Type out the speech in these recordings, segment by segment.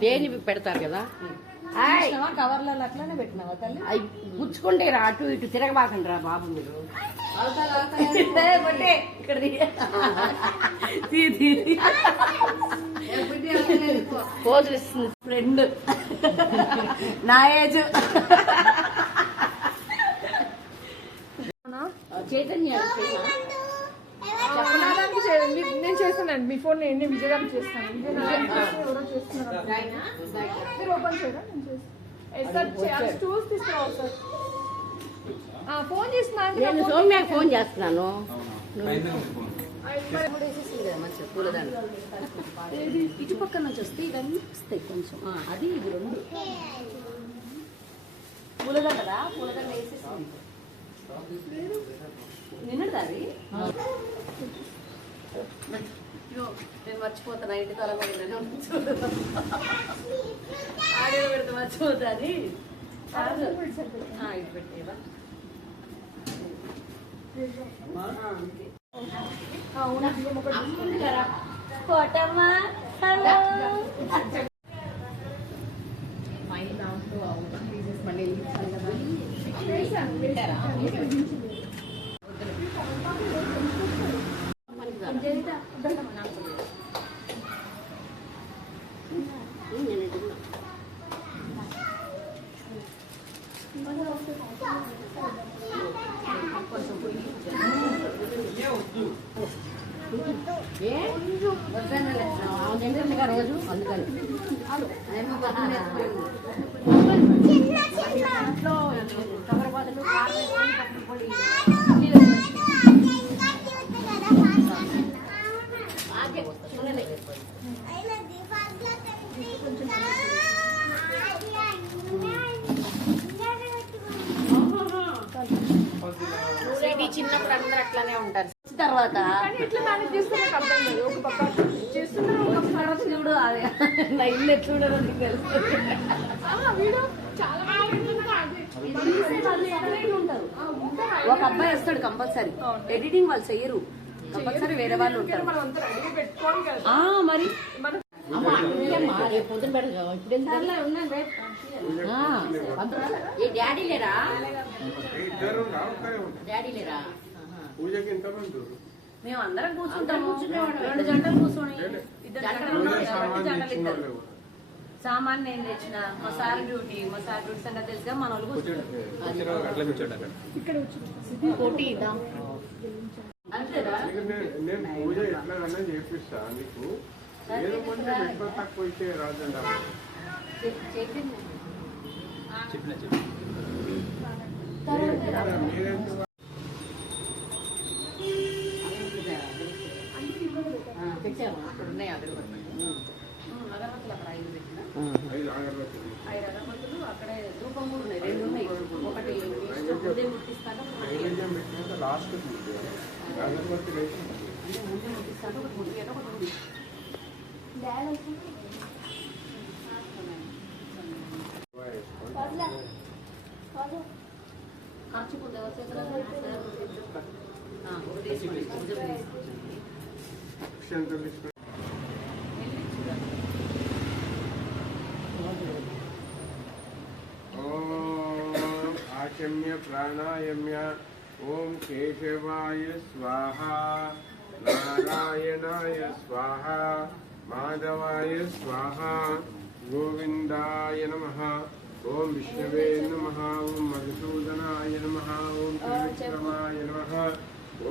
పేని పెడతారు కదా, కవర్లలో అట్లానే పెట్టినావా తల్లి? అవి గుచ్చుకుంటే రా, అటు ఇటు తిరగబాకండి రా బాబు మీరు. ఇక్కడ పోజులు ఇస్తుంది ఫ్రెండ్, నా ఏజ్. చైతన్య నేను చేస్తానండి. మీ ఫోన్ నేను విజయగారు చేస్తాను. మీరు ఓపెన్ చేయరా? నేను చూసి తీసుకురావు సార్. ఫోన్ చేస్తున్నాను, సౌమ్యకి ఫోన్ చేస్తున్నాను. ఇటు పక్కన నుంచి వస్తే ఇవన్నీ వస్తాయి కొంచెం. అది ఇది రెండు పూలదండరా, పూలదండ వేసేసి నిన్నది అది. నేను మర్చిపోతాను, ఇంటి తరం ఆడియో పెడితే మర్చిపోతా అని ఇది పెట్టేవా. కోటమ్మా రోజు అందుకని చిన్నప్పుడు అందరూ అట్లానే ఉంటారు. తర్వాత చూడు నా ఇల్లు ఎట్లుండదో నీకు తెలుసు. ఒక అబ్బాయి వస్తాడు కంపల్సరీ, ఎడిటింగ్ వాళ్ళు చెయ్యరు, కంపల్సరీ వేరే వాళ్ళు ఉంటారు. మరి రేపు పొద్దున పెడతాం. ఇప్పుడు డాడీ లేరా? డాడీ లేరా? మేము అందరం కూర్చుంటాము, 2 జంటలు కూర్చొని 2 జంటలు సామాన్ నేను తెచ్చిన. మా సార్ డ్యూటీ సంగతి తెలుసుగా మన వాళ్ళు పోటీ ఇద్దాం అంతేదా. పెట్టాము అక్కడ ఉన్నాయి అగరబత్తులు. అక్కడ 5 పెట్టిన 5 అగరబత్తులు. అక్కడ ధూపం కూడా ఉన్నాయి, 2 ఉన్నాయి. ఒకటి ఉదయం ముట్టిస్తాను, లాస్ట్ అగరబత్తులు ముందు ముట్టిస్తాను, ఒకటి ముట్టియాను, ఒకటి ఉంది. ఖర్చు आचम्य प्राणायाम्य ओम केशवाय स्वाहा, नारायणाय स्वाहा, माधवाय स्वाहा, गोविंदाय नमः, ओम विष्णवे नमः, ओम मधुसूदनाय नमः, ओम त्रिविक्रमाय नमः,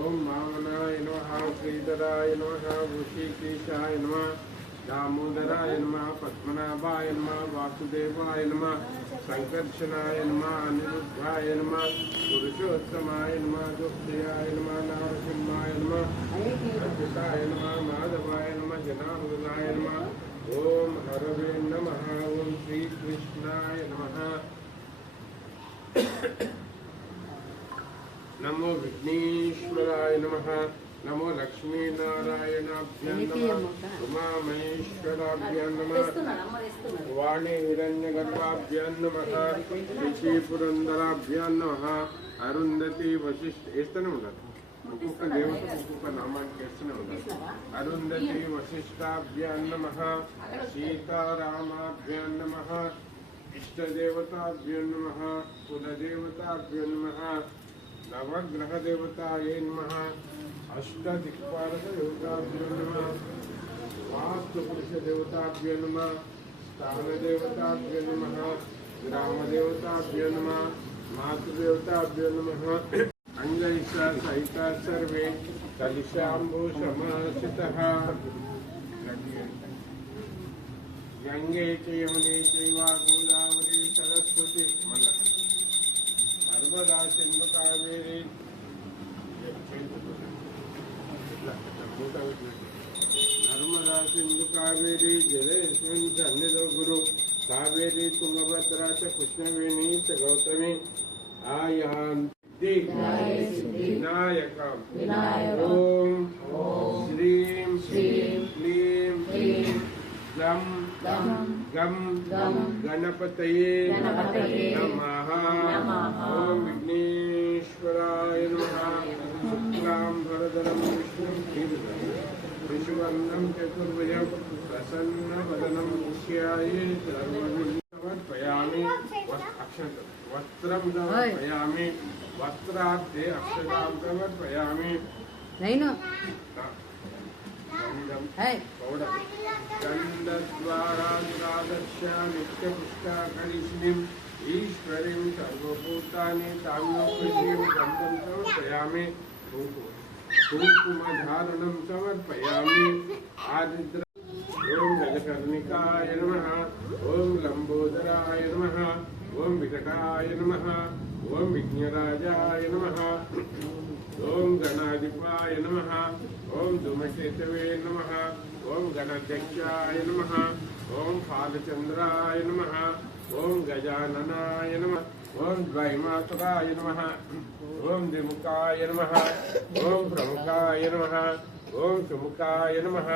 ओम वामनाय नमः, श्रीधराय नमः, ऋषिकेशाय नमः, दामोदराय नमः, पद्मनाभाय नमः, वासुदेवाय नमः, संकर्षणाय नमः, अनिरुद्धाय नमः, पुरुषोत्तमाय नमः, दुःखयाय नमः, नारसिंहाय नमः, अच्युताय नमः, माधवाय नमः, जनार्दनाय नमः, ओम हरवे नमः, ओम श्री कृष्णाय नमः, नमो विघ्नेश्वराय नमः, नमो लक्ष्मी नारायणाभ्यां नमः, उमा महेश्वराभ्यां नमः, वाणी हिरण्यगर्भाभ्यां नमः, ऋषि पुरंदराभ्यां नमः, अरुंधति वशिष्ठ इस तरह ఒక్కొక్క దేవతకు ఒక్కొక్క నామానికి వేస్తూనే ఉంటారు. అరుంధతి వశిష్టాభ్యాం నమః, సీతారామాభ్యాం నమః, ఇష్టదేవతాభ్యో నమః, కులదేవతాభ్యో నమః, నవగ్రహదేవతాయే నమః, అష్టదిక్పాలకదేవతాభ్యో నమః, వాస్తుపురుషదేవతాభ్యో నమః, స్థానదేవతాభ్యో నమః, గ్రామదేవతాభ్యో నమః, మాతృదేవతాభ్యో నమః. అంగైషా సహితా సర్వే కలిశాంబుసమాశ్రితః. గంగే చ యమునే చైవ గోదావరి సరస్వతి నర్మదా సింధు కావేరి నర్మదా సింధు కావేరి జలేస్మిన్ సన్నిధౌ గురు కావేరి తుంగభద్రా చ కృష్ణవేణి చ గౌతమి ఆయాంతి వినాయకం. ఓం శ్రీం క్లీం గం గణపతయే నమః. ఓం విఘ్నేశ్వరాయ నమః. శుక్లాం భరధరం విష్ణుం శశివర్ణం చతుర్భుజం ప్రసన్నవదనం ధ్యాయే సమర్పయామి. వస్త్రం సమర్పయామి. వస్త్రార్థే అక్షతాం సమర్పయామి. గంధద్వారాదర్శానిత్యపుష్టాకరిష్ణిం ఈశ్వరీం సర్వభూతాని తామ్యోపరీం గంధం సమర్పయామి. కుంకుమధారణం సమర్పయామి. ఆదిద్ర. ఓం గజకర్ణికాయ నమః. ఓం లంబోదరాయ నమః. ఓం వికటాయ నమః. ఓం విఘ్నరాజాయ నమః. ఓం గణాధిపాయ నమః. ఓం ధూమకేతవే నమః. ఓం గణాధ్యక్షాయ నమః. ఓం ఫాలచంద్రాయ నమః. ఓం గజాననాయ నమః. ఓం ద్వైమాతురాయ నమః. ఓం ద్విముఖాయ నమః. ఓం ప్రముఖాయ నమః. ఓం సుముఖాయ నమః.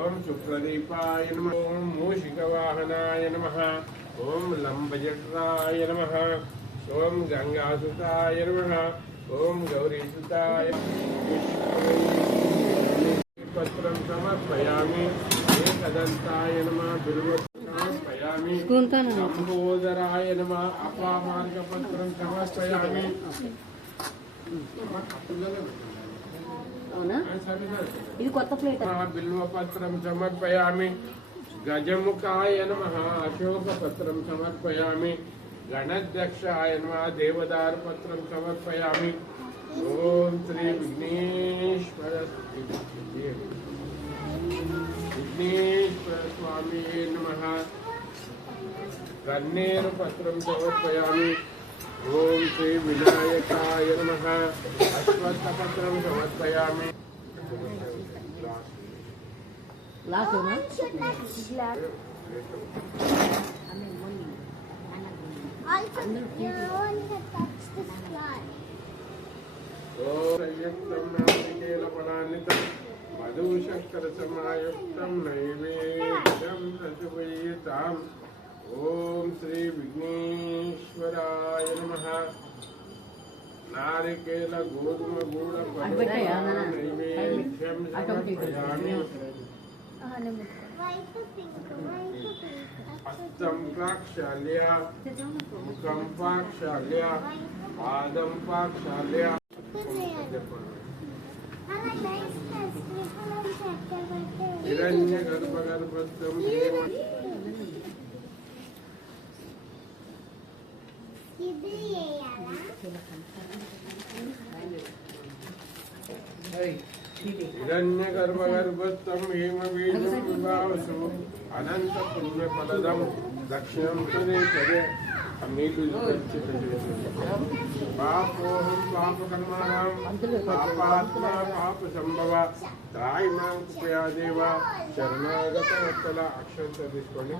ఓం శుక్రదీపాయ నమః. ఓం మూషికవాహనాయ నమః. ఓం లంబజట్రాయ నమః. ఓం గంగాసుతాయ నమః. ఓం గౌరీసుతాయ. పత్రం సమర్పయామి. ఏకదంతాయ నమః. సమర్పయామి. లంబోదరాయ నమః. అపామార్గపత్రం సమర్పయామి. అవునా, ఇది కొత్త ప్లేట్. బిల్వపత్రం సమర్పయామి. గజముఖాయ నమః. అశోకపత్రం సమర్పయామి. గణాధ్యక్షాయ నమః. దేవదారు పత్రం సమర్పయామి. ఓం శ్రీ విఘ్నేశ్వర స్వామి నమః. కన్నేరు పత్రం సమర్పయామి. ఓం శ్రీ వినాయకాయ నమః. అశ్వత్థపత్రం సమర్పయామి. సంయుక్తం నారికేళఫలాన్వితం మధుశంకర సమాయుక్తం నైవేద్యం ప్రతిపయతాం. ఓం శ్రీ విఘ్నేశ్వరాయ నమః. నారికేల గోధుమ గూడ నైవేద్యం సమర్పయామి. హస్తం ప్రాక్షాళ్య, ముఖం ప్రాక్షాళ్య, పాదం ప్రాక్షాళ్య. హిరణ్య గర్భగర్భస్థం హిరణ్య గర్భగర్భస్థం హేమబీజం విభావసు అనంత పుణ్యఫలదం దక్షిణం ప్రదేశే. నీళ్ళు పాపోహం పాపకర్మాణం పాపాత్మ పాప సంభవ త్రాయిమాం కృపయా దేవ శరణాగత వత్సల. అక్షంత తీసుకోండి.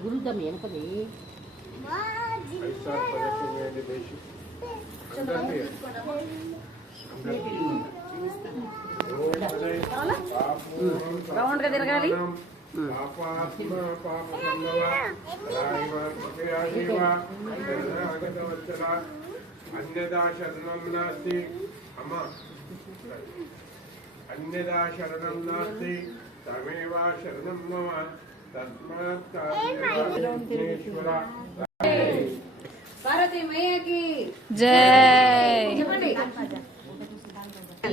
ఐసా ప్రదక్షిణ దేశి రౌండ్ గా తిరగాలి. పాపాత్మ పాప సంభవ త్రాయిమాం కృపయా దేవ శరణాగత వత్సల. అన్యదా శరణం నాస్తి. అమ్మ అన్యదా శరణం నాస్తి తమేవ శరణం మమ తస్మాత్ కారణేశ్వర పార్వతీ మయ్యకి జై. చెప్పండి.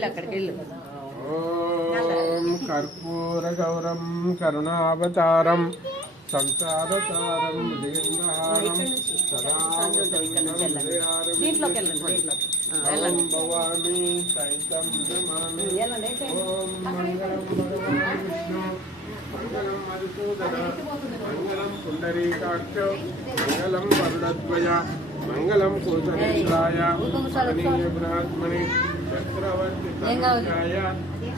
అక్కడికి వెళ్ళు. ఓం కర్పూర గౌరం కరుణావతారం సంసారతారం దీర్ఘహారం దీంట్లోకి వెళ్ళండి. భవామి సైతం నమామి. ఓం మంగళం భగవాన్ విష్ణు మంగళం మధుసూదన మంగళం పుండరీకాక్ష మంగళం వరుణద్వయ మంగళం కోసలేంద్రాయ బృహత్మని చక్రవర్తి తనూజాయ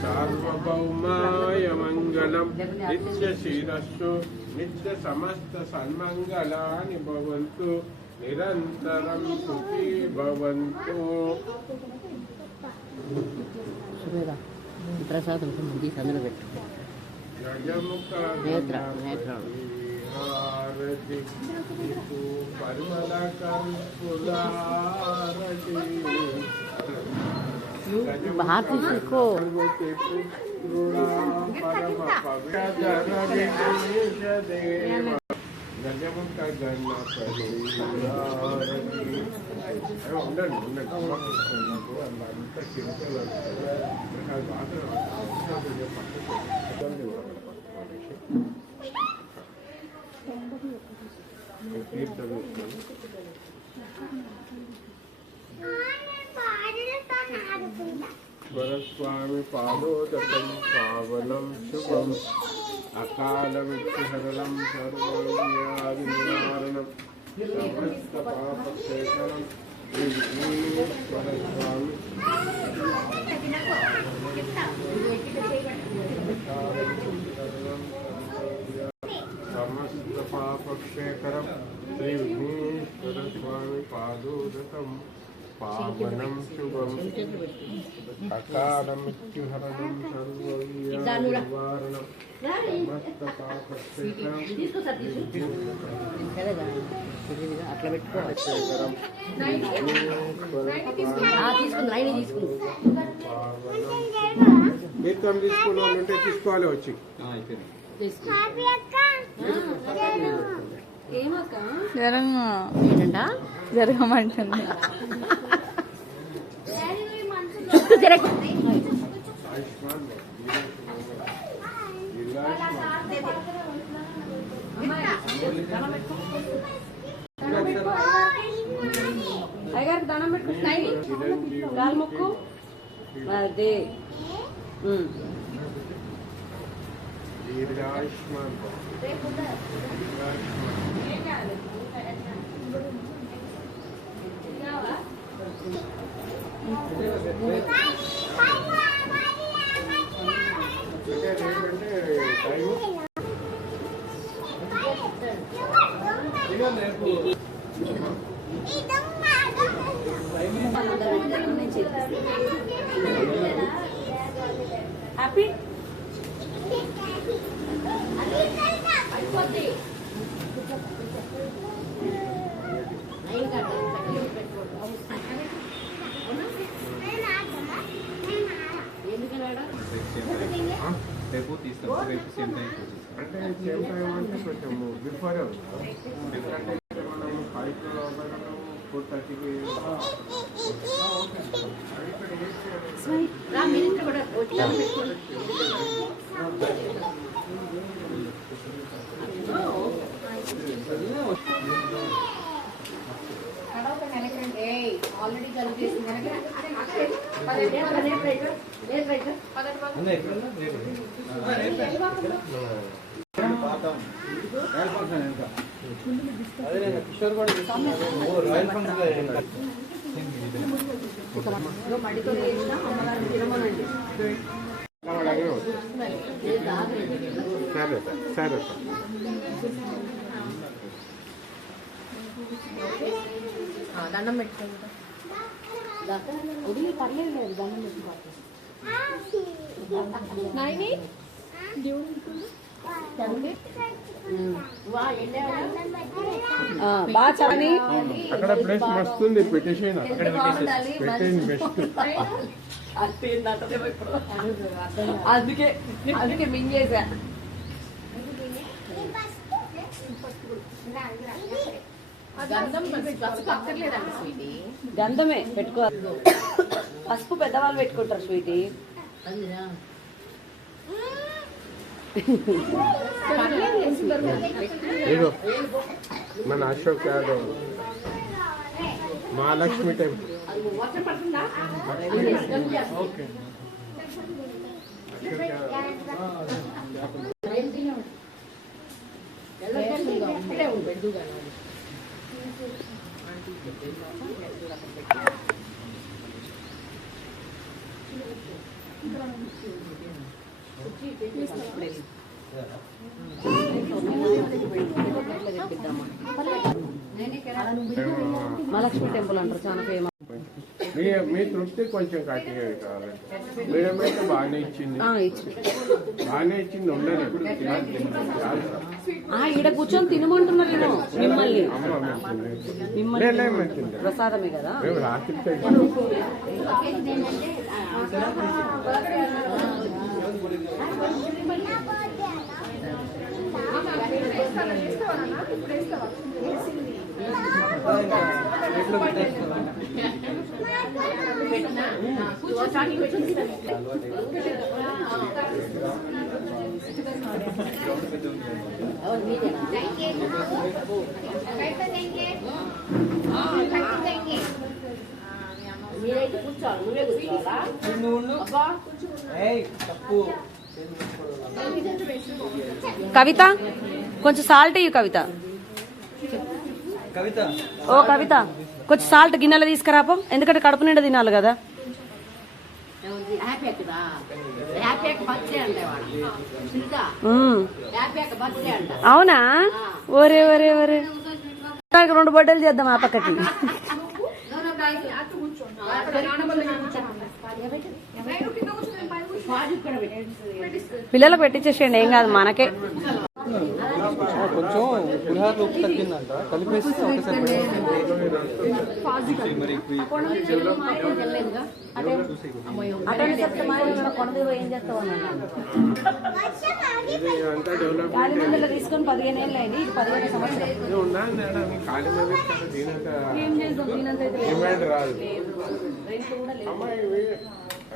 సార్వభౌమాయ మంగళం నిత్య శిరస్సు నిత్య సమస్త సన్మంగళాని భవంతు నిరంతరం సుఖీ భవంతు. ప్రసాదం అందులో పెట్టు. గజముఖ హారతి పరిమళ కర్పూరారతి హారతి తీసుకో. గజముఖ గణపతి ఉండండి ఉండండి అంత చిరుతలు స్వరస్వామి పాదోదకం పావనం శుభం అకాలమిత్యహరణం సర్వవ్యాధి నివారణం సమస్త పాపక్షేత్రం స్వరస్వామి సమస్త పాపక్షేకరం శ్రీ విఘ్నేశ్వర స్వామి పాదోదకం పావనం శుభం అకాలమృత్యుహరణం సర్వవ్యాధినివారణం సమస్త పాపక్షేకరం అట్లా పెట్టుకోవాలి. తీర్థం తీసుకున్న వాళ్ళు ఉంటే తీసుకోవాలి వచ్చి. ఏమక్క జరగమంటుంది. ఆయుష్మాన్ అయ్యగారికి దండం పెట్టుకుంటున్నాయి. కాలు మొక్కు. అదే దీర్ఘాయుష్మాన్ హ్యాపీ రేపు తీస్తాం. రేపు సేమ్ టైం అంటే సేమ్ టైం అంటే కొంచెం బిఫోర్ ఎందుకంటే మనం 5 4:30కి ఆల్రెడీ జలుబు చేసింది. మడితో వేసిన అమ్మగారిని తినమనండి. సరే సరే దండం పెట్టుకుంటా. వదిలి పర్లేదు లేదు దండం పెట్టుకోవాలి. నాయని దేవుడు బాగా చదని అక్కడ ప్లేస్ మస్తు ఉంది, పెట్టేసేయ్ నా. పెట్టేయండి బెస్ట్. అందుకే అందుకే మింగేసా. గంధమే పెట్టుకో. పసుపు పెద్దవాళ్ళు పెట్టుకుంటారు స్వీటీ. ఇదిగో మన Ashok Yadav Mahalakshmi temple. Okay Mahalakshmi temple అంటారు, చాలా ఫేమస్. మీ తృప్తి కొంచెం కట్టిగా కావాలి. మేడం అయితే బాగానే ఇచ్చింది, బాగానే ఇచ్చింది. ఉండదు ఈడ కూర్చొని తినమంటున్నారు నేను మిమ్మల్ని. మిమ్మల్ని మంచిది. ప్రసాదమే కదా. మేము రాత్రి మీరైతే కూర్చోవాలి, నువ్వే కూర్చోవాలా? కవిత కొంచెం సాల్ట్ ఇయ్యి. ఓ కవిత కొంచెం సాల్ట్ గిన్నెలు తీసుకురాపం, ఎందుకంటే కడుపు నిండా తినాలి కదా. అవునా? ఒరే ఒరే ఒరే, 2 బర్త్డేలు చేద్దాం ఆ పక్కకి. పిల్లలకు పెట్టించేసేయండి, ఏం కాదు మనకే. కొంచెం పులిహార ఉప్పు తగ్గిందంట, కలిపేసి ఒకసారి తీసుకొని 15 ఏళ్ళు అయింది, ఇది 15 సంవత్సరం.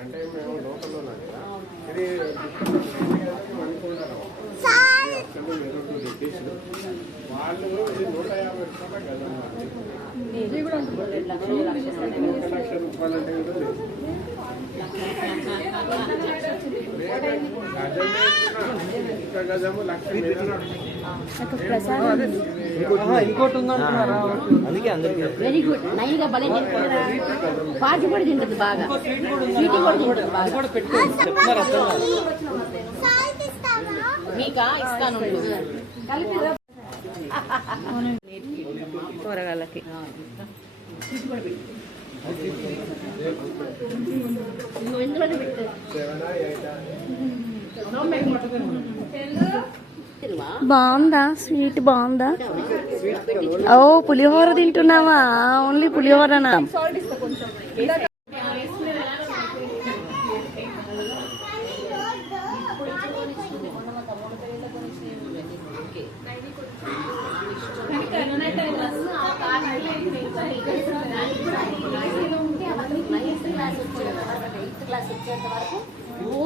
అంటే మేము లోకల్ ఉన్నాం కదా, ఇది వాళ్ళు ఇది 150 రూపాయలు కదా, 1 లక్ష రూపాయలు అంటే గజము 1,00,000. ఇంకోటి ఉందంటున్నారా? అందుకే అందరికీ వెరీ గుడ్, నైగా భలే తింటుందా. పాటి కూడా తింటుంది బాగా, స్వీట్ కూడా తింటుంది బాగా. కూడా పెట్టుకోండి, చెప్తున్నారు అర్థం కాదు. మీకా ఇస్తాను కూరగాయలకి. బాగుందా స్వీట్? బాగుందా? ఓ పులిహోర తింటున్నావా? ఓన్లీ పులిహోరనా?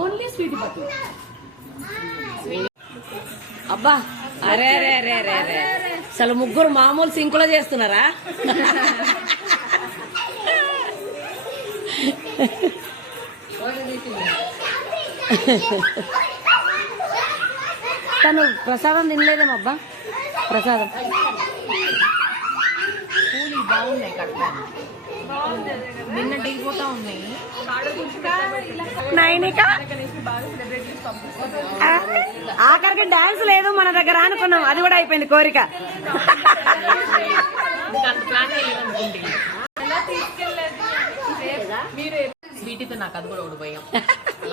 ఓన్లీ స్వీట్ బట్టి. అబ్బా అరే అరే అరే అరే అరే, అసలు ముగ్గురు మామూలు సింకులో చేస్తున్నారా? తను ప్రసాదం తినలేదేమబ్బా. ప్రసాదం బాగున్నాయి, నిన్న దిగిపోతా ఉన్నాయి. నైనిక ఆఖరికి డాన్స్ లేదు మన దగ్గర అనుకున్నాం, అది కూడా అయిపోయింది కోరిక. వీటితో నాకు అది కూడా ఓడిపోయాం.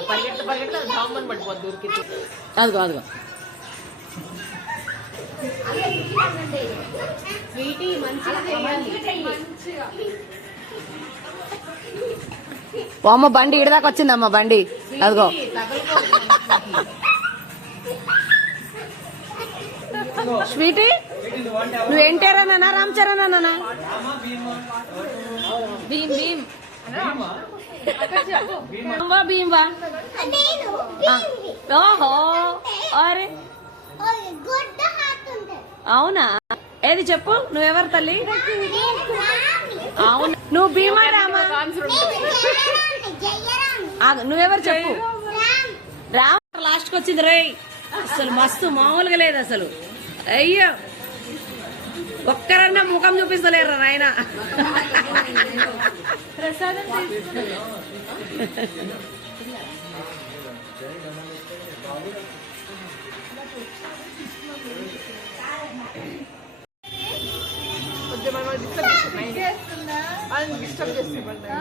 పరిగెట్ట జామన్ పడిపోద్ది దూరికి. అదిగో అదిగో ఓ అమ్మ బండి ఇడదాకా వచ్చిందమ్మ బండి అదిగో స్వీటీ నువ్వు ఎన్టీఆర్ అన్నా రామ్ చరణ్ అన్నా భీమ్ భీమ్ భీమ్వా ఓహో అరే అవునా ఏది చెప్పు నువ్వెవరు తల్లి అవును నువ్వు భీమా రామా నువ్వెవరు చెప్పు రామ్ లాస్ట్ కి వచ్చింది రేయ్ అసలు మస్తు మామూలుగా లేదు అసలు అయ్యో ఒక్కరన్నా ముఖం చూపిస్తలేరు నాయన ప్రసాదం కొంచెం డిస్టర్బ్ చేస్తున్నా డిస్టర్బ్ చేస్తున్నా